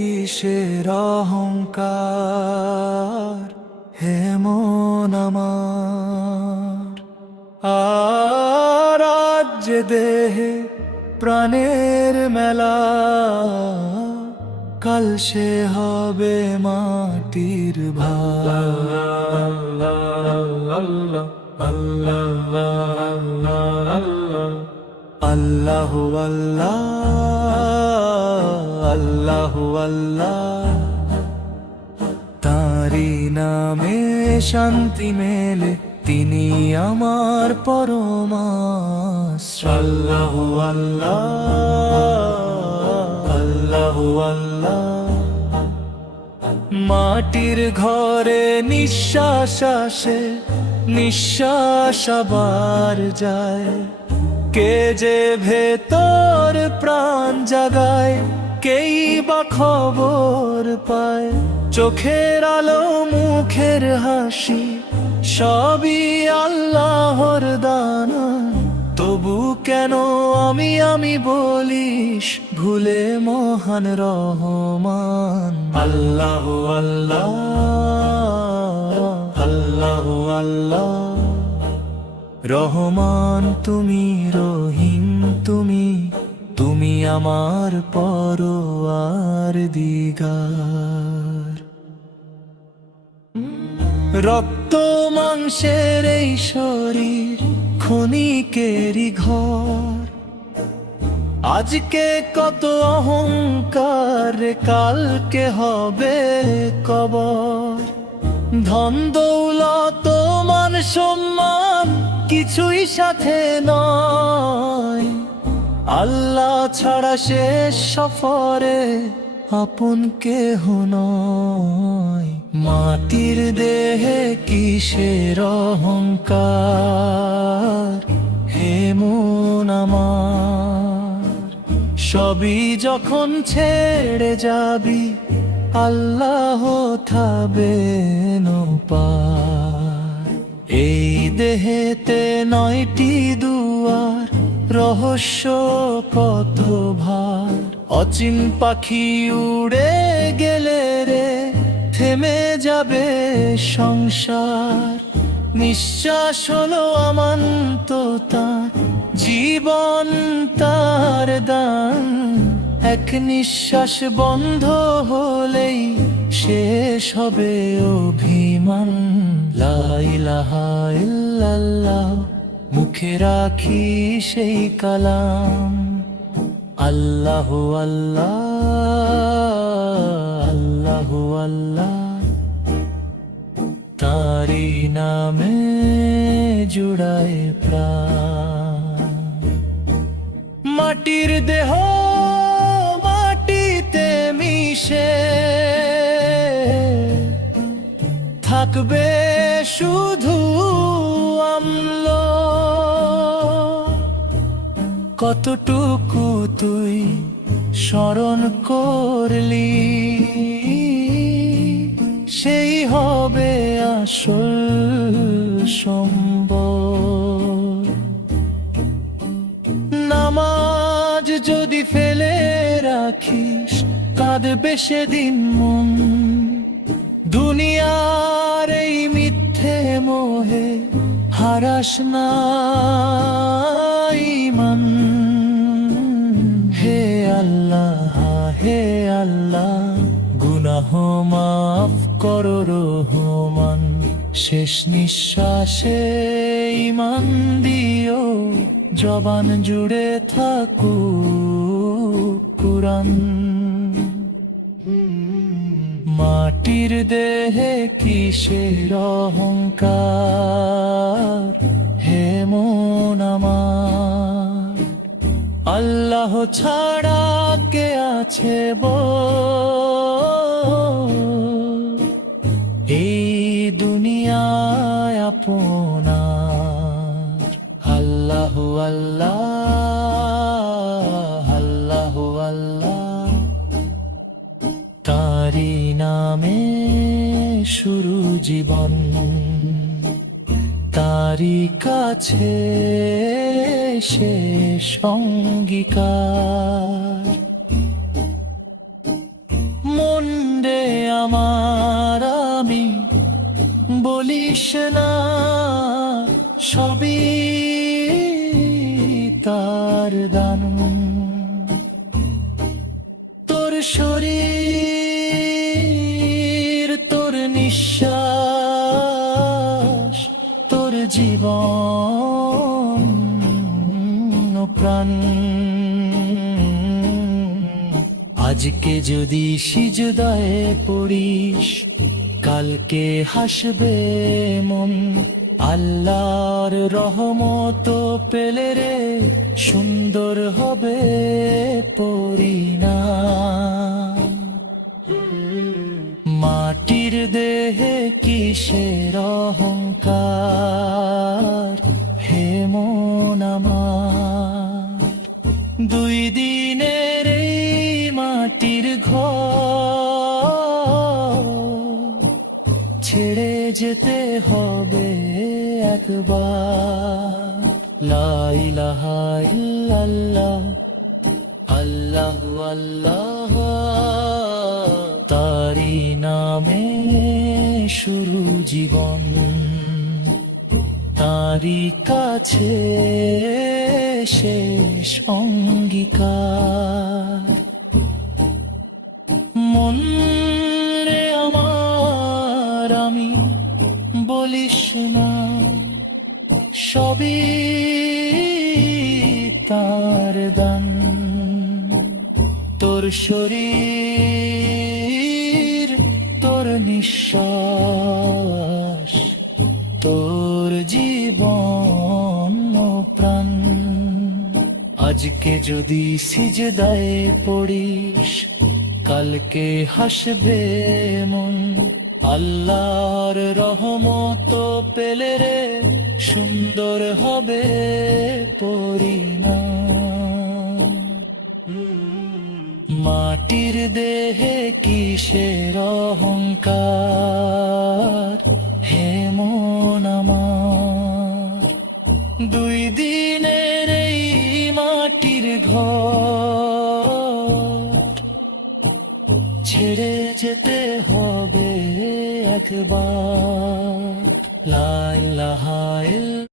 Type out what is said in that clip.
কিসের অহংকার হে মন আমার। আর আজ যে দেহে প্রাণের মেলা, কাল সে হবে মাটির ভালা। আল্লাহু আল্লাহ, আল্লাহু আল্লাহ, তাঁরই নামে শান্তি মেলে, তিনি আমার পরমাশ্রয়। আল্লাহু আল্লাহ, আল্লাহু আল্লাহ, মাটির ঘরে নিঃশ্বাস আসে, নিঃশ্বাস আবার যায়, কে যে ভেতর প্রাণ জাগায়, কেই বা খবর পায়। চোখের আলো মুখের হাসি সবই আল্লাহর দানা, তবু কেন আমি বলিস ভুলে মহান রহমান। আল্লাহু আল্লাহ, আল্লাহু আল্লাহ, রহমান তুমি, রহিম তুমি, তুমি আমার পরওয়ার দিগার। রক্ত মাংসের এই শরীর ক্ষণিকেরই ঘর, আজকে কত অহংকার, কালকে হবে কবর। ধন দৌলত মান সম্মান কিছুই সাথে নয়, আল্লাহ ছাড়া শেষ সফরে আপন কেহ নয়। মাটির দেহে কিসের অহংকার হে মন আমার। সবই যখন ছেড়ে যাবি আল্লাহ থাকবেন পার। এই দেহেতে 9টি দুয়ার, রহস্য কত ভার। অচিন পাখি উড়ে গেলে রে থেমে যাবে সংসার। নিঃশ্বাস হলো আমান্ততা, জীবন তার দান। এক নিঃশ্বাস বন্ধ হলেই শেষ হবে অভিমান। লা ইলাহা ইল্লাল্লাহ, মুখে রাখি সেই কালাম। আল্লাহু আল্লাহ, আল্লাহু আল্লাহ, তাঁরই নামে জুড়ায় প্রাণ। মাটির দেহ মাটিতে মিশে থাকবে শুধু অম্ল। কতটুকু তুই স্মরণ করলি, সেই হবে আসল সম্বল। নামাজ যদি ফেলে রাখিস কাঁদবে সেদিন মন। দুনিয়ার এই মিথ্যে মোহে হারাস না ঈমান। হে আল্লাহ, হে আল্লাহ, গুনাহ মাফ করো রহমান। শেষ নিঃশ্বাসে ঈমান দিও, জবান জুড়ে থাকুক কুরআন। মাটির দেহে কিসের অহংকার হে মন আমার। আল্লাহ ছাড়া কে আছে বল এই দুনিয়ায় আপনার। আল্লাহু আল্লাহ, আল্লাহু আল্লাহ, তাঁরই নামে শুরু জীবন, তাঁরই কাছে শেষ অঙ্গীকার। না, সবই তার দান। তোর শরীর, তোর নিঃশ্বাস, তোর জীবন ও প্রাণ। আজকে যদি সিজদায় পড়িস, কালকে হাসবে মন। আল্লাহর রহমত পেলে রে সুন্দর হবে পরিণাম। মাটির দেহে কিসের অহংকার, হে মন আমার। দুই দিনের এই মাটির ঘর ছেড়ে যেতে হবে একবার। লা ইলাহা ইল্লাল্লাহ, আল্লাহু আল্লাহ, তারি নামে শুরু জীবন, তারি কাছে শেষ অঙ্গীকার। মন রে আমার, আমি বলিস না, সবই তার দান। তোর শরীর, তোর নিঃশ্বাস, তোর জীবন ও প্রাণ। আজকে যদি সিজদায় পড়িস, কালকে হাসবে মন। আল্লাহর রহমত পেলে রে সুন্দর হবে পরিণাম। মাটির দেহে কিসের অহংকার, হে মন আমার। দুই দিনের এই মাটির ঘর ছেড়ে যেতে হবে একবার। লা ইলাহা ইল্লাল্লাহ।